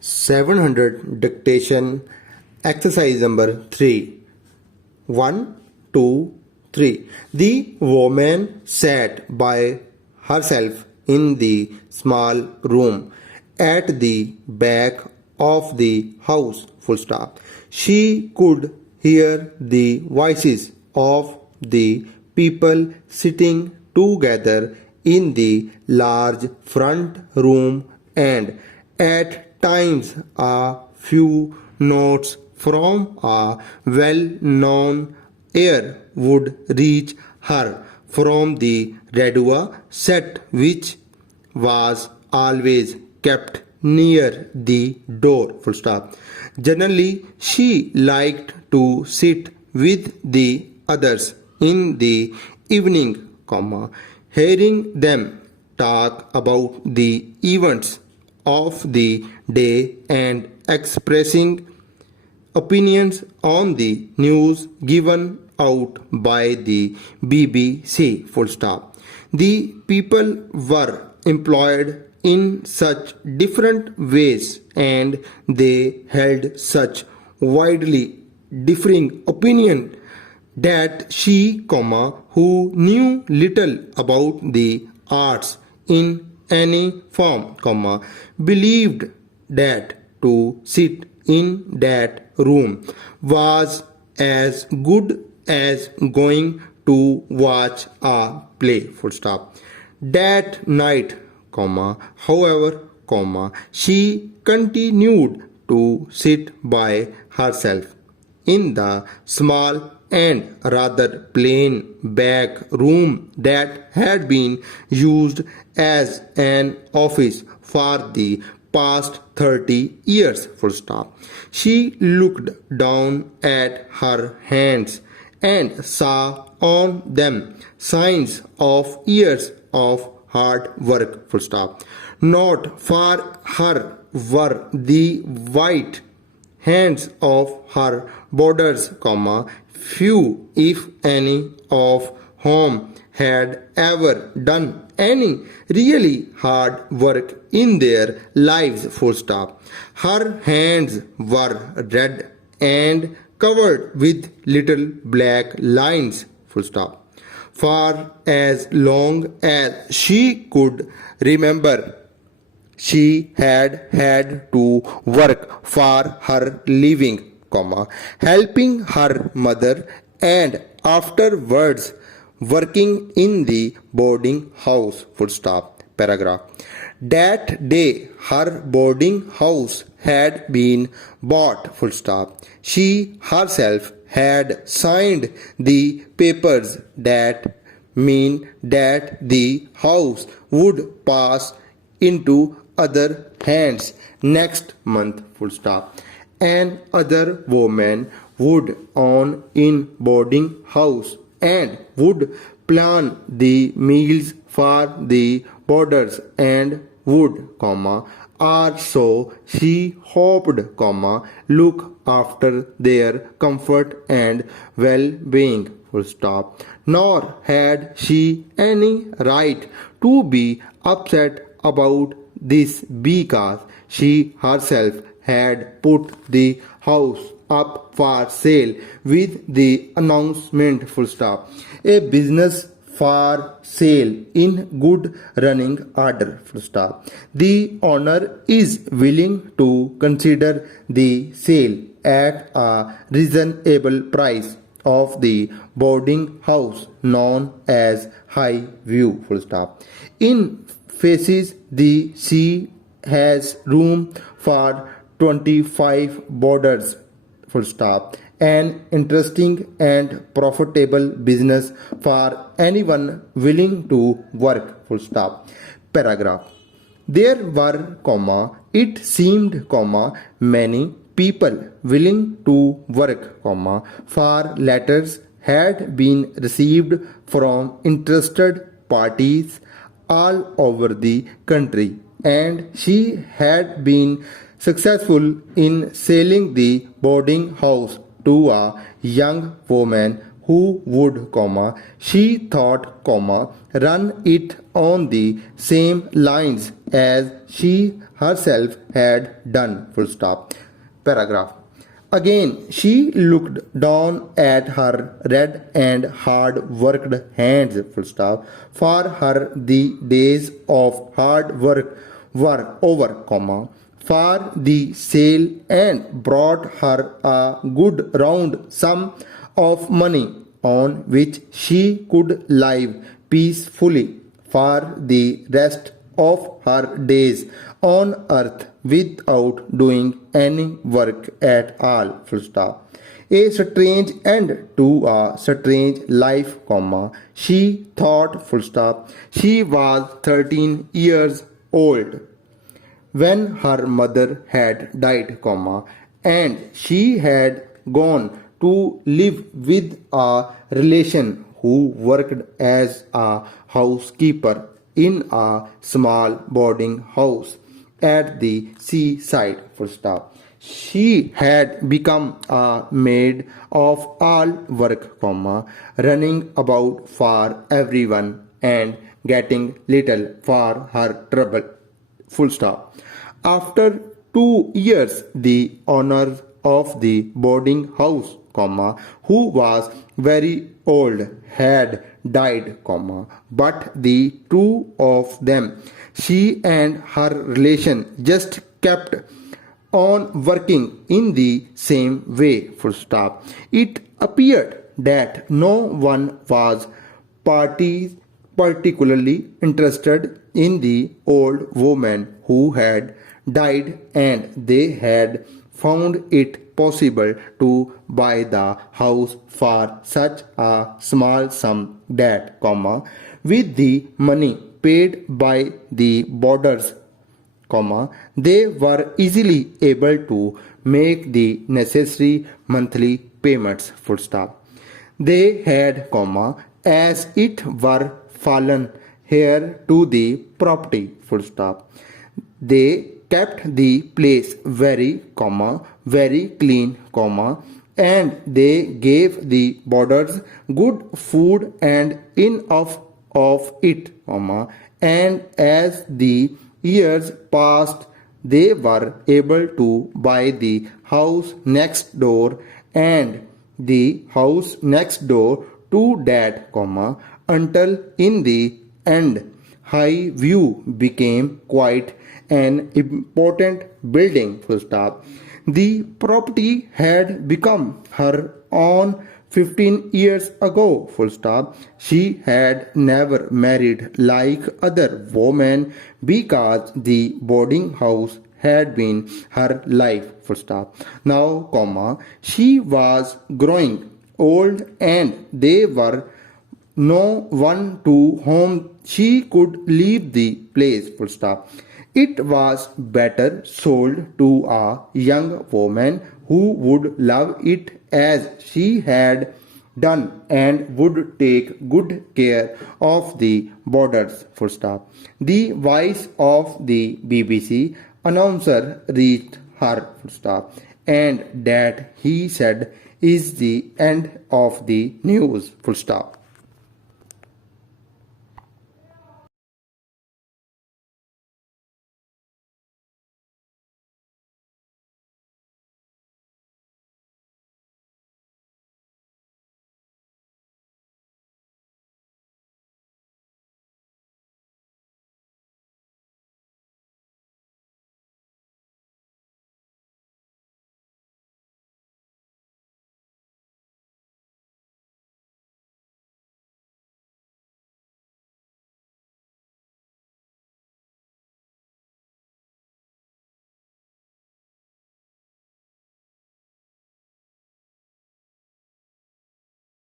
700 dictation exercise number 3. 1, 2, 3. The woman sat by herself in the small room at the back of the house. Full stop. She could hear the voices of the people sitting together in the large front room, and at times a few notes from a well-known air would reach her from the radio set, which was always kept near the door. Full stop. Generally, she liked to sit with the others in the evening, hearing them talk about the events of the day and expressing opinions on the news given out by the BBC. Full stop. The people were employed in such different ways, and they held such widely differing opinion that she, who knew little about the arts in any form, believed that to sit in that room was as good as going to watch a play. Full stop. That night, however, she continued to sit by herself in the small and rather plain back room that had been used as an office for the past 30 years. Full stop. She looked down at her hands and saw on them signs of years of hard work. Full stop. Not for her were the white hands of her borders, few if any of whom had ever done any really hard work in their lives. Full stop. Her hands were red and covered with little black lines. Full stop. For as long as she could remember, she had to work for her living, helping her mother, and afterwards working in the boarding house. Full stop. Paragraph. That day her boarding house had been bought. Full stop. She herself had signed the papers that mean that the house would pass into other hands next month. Full stop. An other woman would own in boarding house and would plan the meals for the boarders and would, or so she hoped, look after their comfort and well-being. Full stop. Nor had she any right to be upset about this, because she herself had put the house up for sale with the announcement, full stop, a business for sale in good running order, full stop. The owner is willing to consider the sale at a reasonable price of the boarding house known as High View, full stop. In faces the sea has room for 25 boarders, full stop. An interesting and profitable business for anyone willing to work, full stop. Paragraph. There were, it seemed, many people willing to work, for letters had been received from interested parties all over the country, and she had been successful in selling the boarding house to a young woman who would, she thought, run it on the same lines as she herself had done. Full stop. Paragraph. Again, she looked down at her red and hard worked hands. Full stop. For her, the days of hard work were over, comma. For the sale and brought her a good round sum of money on which she could live peacefully for the rest of her days on earth without doing any work at all. Full stop. A strange end to a strange life, comma. She thought, full stop. She was 13 years old when her mother had died, comma, and she had gone to live with a relation who worked as a housekeeper in a small boarding house at the seaside. Full stop. She had become a maid of all work, comma, running about for everyone and getting little for her trouble. Full stop. After 2 years, the owner of the boarding house, comma, who was very old, had died, comma, but the two of them, she and her relation, just kept on working in the same way. Full stop. It appeared that no one was particularly interested in the old woman who had died, and they had found it possible to buy the house for such a small sum that, comma, with the money paid by the boarders, comma, they were easily able to make the necessary monthly payments. Full stop. They had, comma, as it were fallen heir to the property. Full stop. They kept the place very, comma, very clean, comma, and they gave the boarders good food and enough of it, comma, and as the years passed, they were able to buy the house next door and the house next door to that, comma, until in the end High View became quite an important building. Full stop. The property had become her own 15 years ago. Full stop. She had never married like other women because the boarding house had been her life. Full stop. Now, comma, she was growing old and there were no one to whom she could leave the place. Full stop. It was better sold to a young woman who would love it as she had done and would take good care of the boarders. Full stop. The voice of the BBC announcer reached her. Full stop. And that, he said, is the end of the news. Full stop.